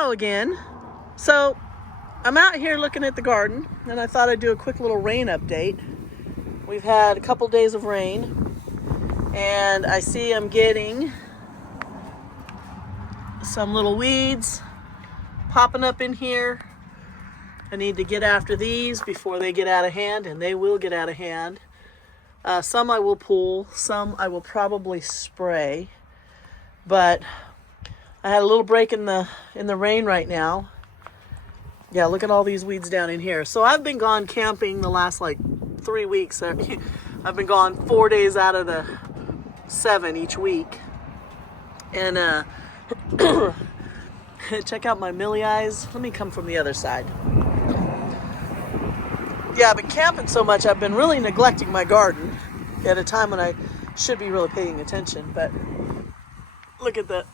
Hello again. So I'm out here looking at the garden, and I thought I'd do a quick little rain update. We've had a couple days of rain, and I see I'm getting some little weeds popping up in here. I need to get after these before they get out of hand, and they will get out of hand. Some I will pull, some I will probably spray, but I had a little break in the rain right now. Yeah, look at all these weeds down in here. So I've been gone camping the last 3 weeks. I've been gone 4 days out of the 7 each week. And check out my millie eyes. Let me come from the other side. Yeah, I've been camping so much, I've been really neglecting my garden at a time when I should be really paying attention. But look at the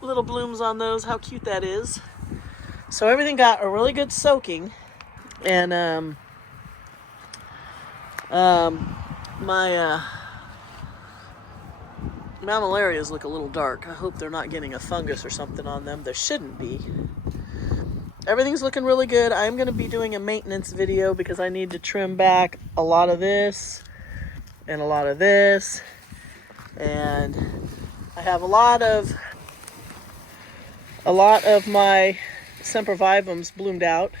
little blooms on those, how cute that is. So everything got a really good soaking, and my mammalarias look a little dark. I hope they're not getting a fungus or something on them. There shouldn't be. Everything's looking really good. I'm going to be doing a maintenance video because I need to trim back a lot of this and a lot of this, and I have a lot of my sempervivums bloomed out,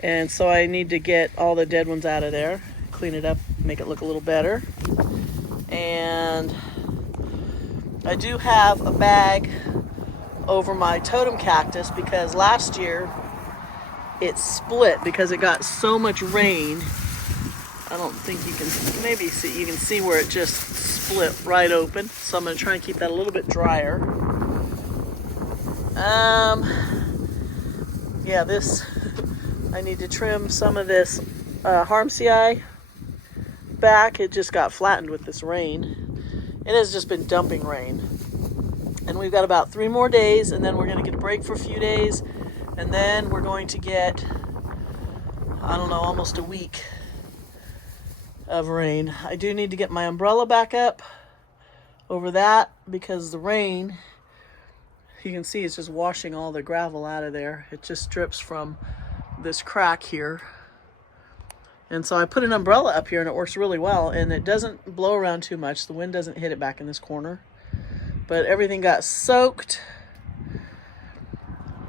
and so I need to get all the dead ones out of there, clean it up, make it look a little better. And I do have a bag over my totem cactus because last year it split because it got so much rain. I don't think you can maybe see, you can see where it just split right open. So I'm going to try and keep that a little bit drier. Yeah, this, I need to trim some of this Harmsii back. It just got flattened with this rain. It has just been dumping rain. And we've got about 3 more days, and then we're going to get a break for a few days, and then we're going to get, I don't know, almost a week of rain. I do need to get my umbrella back up over that because the rain, you can see it's just washing all the gravel out of there. It just drips from this crack here. And so I put an umbrella up here, and it works really well, and it doesn't blow around too much. The wind doesn't hit it back in this corner. But everything got soaked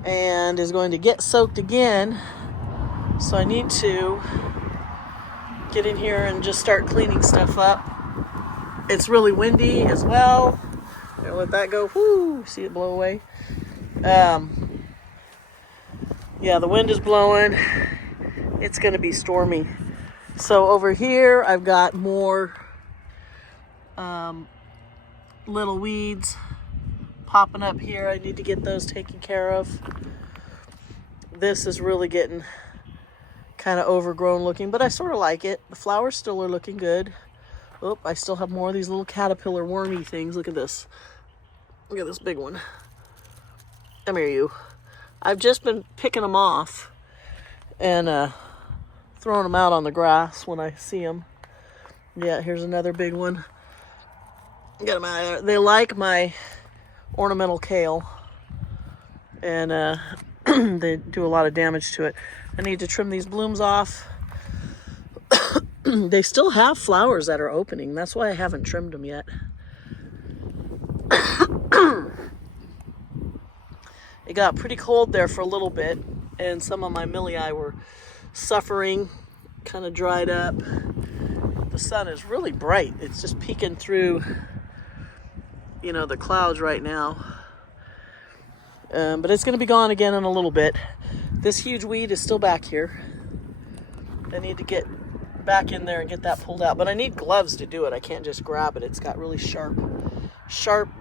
and is going to get soaked again. So I need to get in here and just start cleaning stuff up. It's really windy as well. I'll let that go. Whoo, see it blow away. Yeah, the wind is blowing. It's going to be stormy. So over here, I've got more little weeds popping up here. I need to get those taken care of. This is really getting kind of overgrown looking, but I sort of like it. The flowers still are looking good. Oh, I still have more of these little caterpillar wormy things. Look at this. Look at this big one. Come here, you. I've just been picking them off and throwing them out on the grass when I see them. Yeah, here's another big one. Get them out of there. They like my ornamental kale, and they do a lot of damage to it. I need to trim these blooms off. They still have flowers that are opening. That's why I haven't trimmed them yet. It got pretty cold there for a little bit, and some of my millie were suffering, kind of dried up. The sun is really bright. It's just peeking through, you know, the clouds right now. But it's going to be gone again in a little bit. This huge weed is still back here. I need to get back in there and get that pulled out. But I need gloves to do it. I can't just grab it. It's got really sharp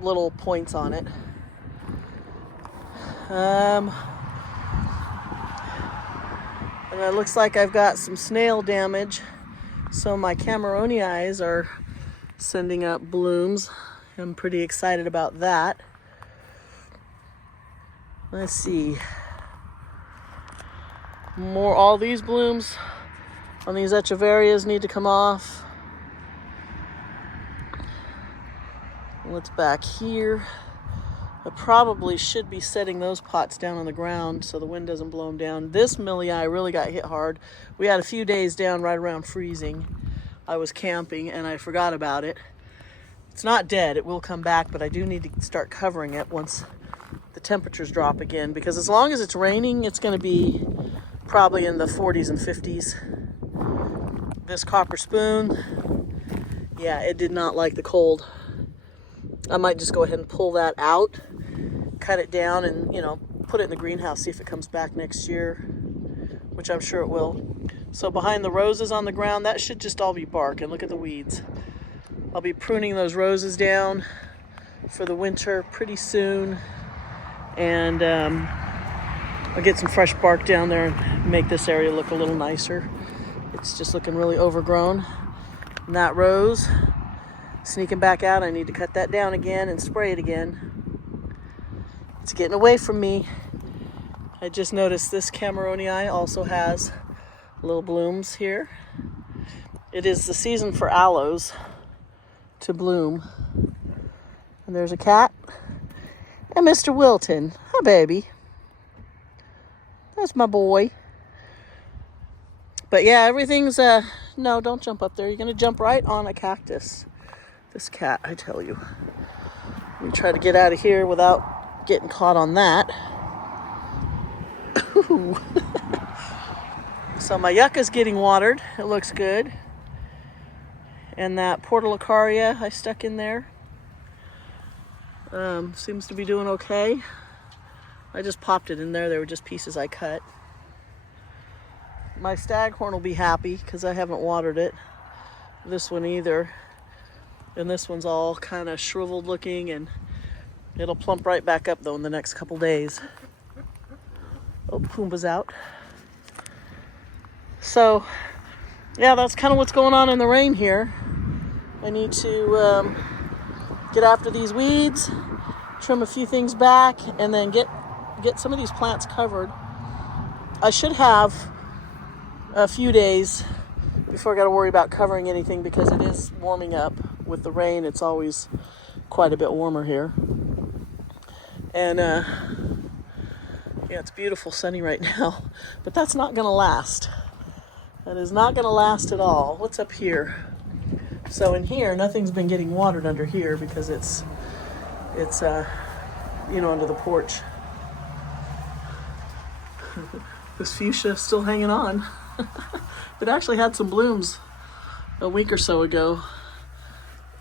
little points on it. And it looks like I've got some snail damage. So my Cameronii are sending up blooms. I'm pretty excited about that. Let's see. All these blooms on these echeverias need to come off. What's back here? I probably should be setting those pots down on the ground so the wind doesn't blow them down. This Milii really got hit hard. We had a few days down right around freezing. I was camping and I forgot about it. It's not dead, it will come back, but I do need to start covering it once the temperatures drop again, because as long as it's raining, it's going to be probably in the 40s and 50s. This copper spoon, yeah, it did not like the cold. I might just go ahead and pull that out, cut it down, and, you know, put it in the greenhouse, see if it comes back next year, which I'm sure it will. So behind the roses on the ground, that should just all be bark, and look at the weeds. I'll be pruning those roses down for the winter pretty soon, and I'll get some fresh bark down there and make this area look a little nicer. It's just looking really overgrown. And that rose, sneaking back out, I need to cut that down again and spray it again. It's getting away from me. I just noticed this Cameronii also has little blooms here. It is the season for aloes to bloom. And there's a cat and Mr. Wilton. Hi, baby. That's my boy. But yeah, everything's, no, don't jump up there. You're going to jump right on a cactus. This cat, I tell you. Let me try to get out of here without getting caught on that. So my yucca's getting watered. It looks good. And that Portulacaria I stuck in there seems to be doing okay. I just popped it in there. They were just pieces I cut. My staghorn will be happy because I haven't watered it. This one either. And this one's all kind of shriveled looking, and it'll plump right back up though in the next couple days. Oh, Pumbaa's out. So, yeah, that's kind of what's going on in the rain here. I need to get after these weeds, trim a few things back, and then get some of these plants covered. I should have a few days before I got to worry about covering anything, because it is warming up. With the rain, it's always quite a bit warmer here. And yeah, it's beautiful sunny right now, but that's not going to last. That is not going to last at all. What's up here? So in here, nothing's been getting watered under here because it's you know, under the porch. This fuchsia is still hanging on. It actually had some blooms a week or so ago.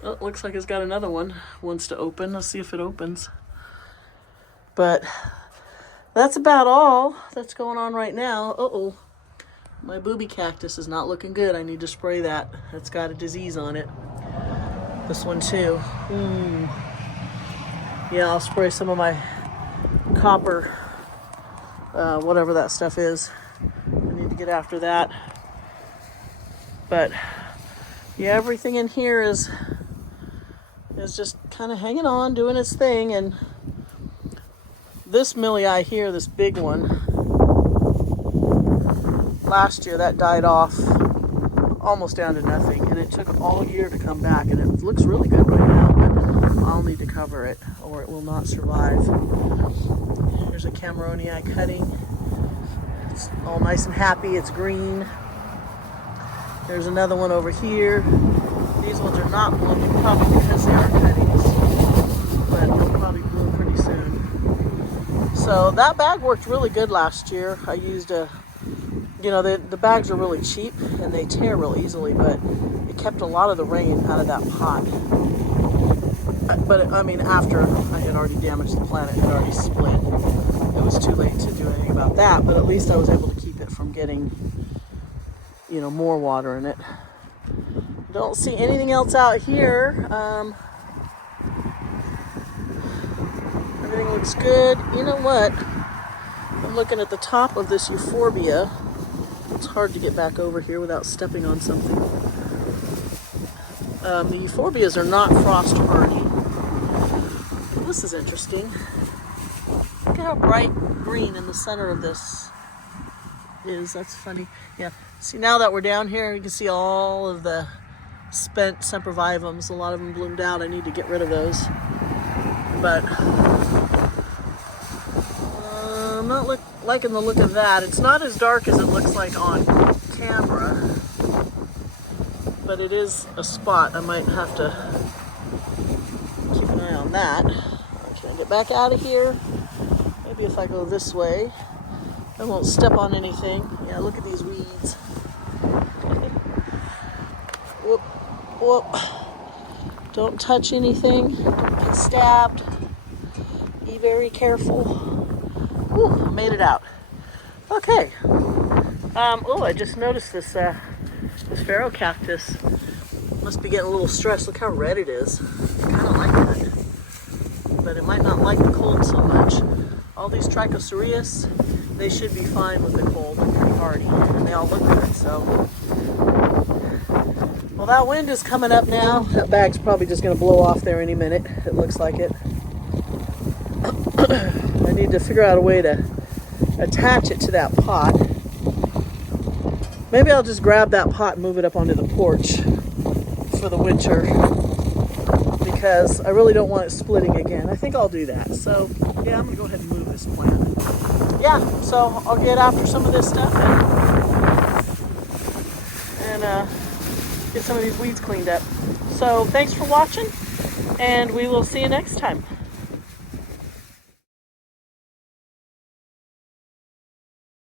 Oh, it looks like it's got another one. Wants to open. Let's see if it opens. But that's about all that's going on right now. Uh-oh. My booby cactus is not looking good. I need to spray that. It's got a disease on it. This one too. Yeah, I'll spray some of my copper, whatever that stuff is. I need to get after that. But yeah, everything in here is just kind of hanging on, doing its thing. And this Milii here, this big one, last year that died off almost down to nothing, and it took all year to come back, and it looks really good right now, but I'll need to cover it or it will not survive. Here's a Cameronii cutting. It's all nice and happy. It's green. There's another one over here. These ones are not blooming, probably because they are cuttings, but they'll probably bloom pretty soon. So that bag worked really good last year. I used you know, the bags are really cheap and they tear real easily, but it kept a lot of the rain out of that pot. But I mean, after I had already damaged the plant, it had already split. It was too late to do anything about that, but at least I was able to keep it from getting, you know, more water in it. Don't see anything else out here. Everything looks good. You know what? I'm looking at the top of this euphorbia. It's hard to get back over here without stepping on something. The euphorbias are not frost hardy. This is interesting. Look at how bright green in the center of this is. That's funny. Yeah. See, now that we're down here, you can see all of the spent sempervivums. A lot of them bloomed out. I need to get rid of those. But not liking the look of that. It's not as dark as it looks like on camera, but it is a spot. I might have to keep an eye on that. Can I get back out of here? Maybe if I go this way, I won't step on anything. Yeah, look at these weeds. Whoop, whoop. Don't touch anything. Don't get stabbed. Be very careful. Whew, I made it out. Okay. Oh, I just noticed this pharaoh cactus must be getting a little stressed. Look how red it is. I kind of like that, but it might not like the cold so much. All these Trichocereus, they should be fine with the cold. They're pretty hardy, and they all look good. So, well, that wind is coming up now. That bag's probably just going to blow off there any minute. It looks like it. I need to figure out a way to attach it to that pot. Maybe I'll just grab that pot and move it up onto the porch for the winter, because I really don't want it splitting again. I think I'll do that. So yeah, I'm gonna go ahead and move this plant. Yeah, so I'll get after some of this stuff and get some of these weeds cleaned up. So thanks for watching, and we will see you next time.